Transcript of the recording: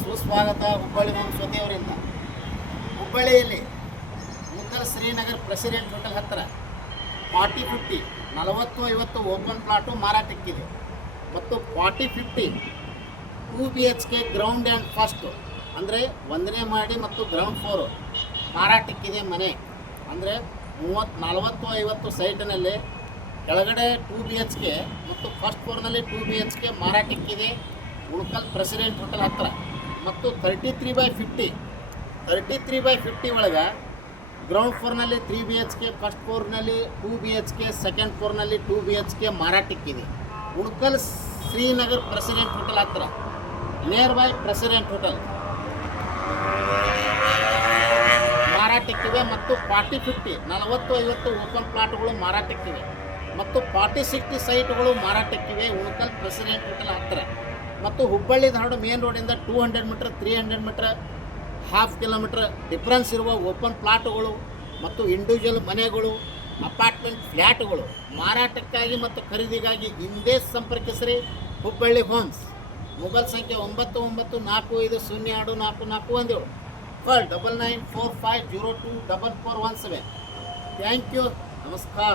ಸುಸ್ವಾಗತ ಹುಬ್ಬಳ್ಳಿ ವಂಶವತಿಯವರಿಂದ. ಹುಬ್ಬಳ್ಳಿಯಲ್ಲಿ ಮುದ್ದಲ್ Srinagar president hotel ಹತ್ತಿರ 40-50 40-50 ಓಪನ್ ಪ್ಲಾಟು ಮಾರಾಟಕ್ಕಿದೆ ಮತ್ತು 40-50 2 BHK ಗ್ರೌಂಡ್ ಆ್ಯಂಡ್ ಫಸ್ಟು ಅಂದರೆ 1ನೇ ಮಾಡಿ ಮತ್ತು ಗ್ರೌಂಡ್ ಫ್ಲೋರು ಮಾರಾಟಕ್ಕಿದೆ ಮನೆ. ಅಂದರೆ 40-50 ಸೈಟಿನಲ್ಲಿ ಕೆಳಗಡೆ 2 BHK ಮತ್ತು ಫಸ್ಟ್ ಫ್ಲೋರ್ನಲ್ಲಿ 2 BHK ಮಾರಾಟಕ್ಕಿದೆ ಉಳ್ಕಲ್ ಪ್ರೆಸಿಡೆಂಟ್ ಹೋಟೆಲ್ ಹತ್ತಿರ. ಮತ್ತು 33/50 ಒಳಗೆ ಗ್ರೌಂಡ್ ಫ್ಲೋರ್ನಲ್ಲಿ 3 BHK, ಫಸ್ಟ್ ಫ್ಲೋರ್ನಲ್ಲಿ 2 BHK, ಸೆಕೆಂಡ್ ಫ್ಲೋರ್ನಲ್ಲಿ 2 BHK ಮಾರಾಟಕ್ಕಿದೆ ಉಳ್ಕಲ್ ಶ್ರೀನಗರ್ ಪ್ರೆಸಿಡೆಂಟ್ ಹೋಟೆಲ್ ಹತ್ತಿರ, ನಿಯರ್ ಬೈ ಪ್ರೆಸಿಡೆಂಟ್ ಹೋಟೆಲ್ ಮಾರಾಟಕ್ಕಿವೆ. ಮತ್ತು 40-50 40-50 ಓಪನ್ ಪ್ಲಾಟ್ಗಳು ಮಾರಾಟಕ್ಕಿವೆ ಮತ್ತು 40-60 ಸೈಟ್ಗಳು ಮಾರಾಟಕ್ಕಿವೆ ಉಳ್ಕಲ್ ಪ್ರೆಸಿಡೆಂಟ್ ಹೋಟೆಲ್ ಹತ್ತಿರ. ಮತ್ತು ಹುಬ್ಬಳ್ಳಿ ಧಾರವಾಡ ಮೇನ್ ರೋಡಿಂದ 200 ಮೀಟರ್ 300 ಮೀಟರ್ ½ ಕಿಲೋಮೀಟರ್ ಡಿಫ್ರೆನ್ಸ್ ಇರುವ ಓಪನ್ ಪ್ಲಾಟ್ಗಳು ಮತ್ತು ಇಂಡಿವಿಜುವಲ್ ಮನೆಗಳು, ಅಪಾರ್ಟ್ಮೆಂಟ್ ಫ್ಲ್ಯಾಟ್ಗಳು ಮಾರಾಟಕ್ಕಾಗಿ ಮತ್ತು ಖರೀದಿಗಾಗಿ ಹಿಂದೆ ಸಂಪರ್ಕಿಸಿರಿ. ಹುಬ್ಬಳ್ಳಿ ಹೋಮ್ಸ್. ಮೊಬೈಲ್ ಸಂಖ್ಯೆ 9945024417 ಕಾಲ್ 9945024417. Thank you. ನಮಸ್ಕಾರ.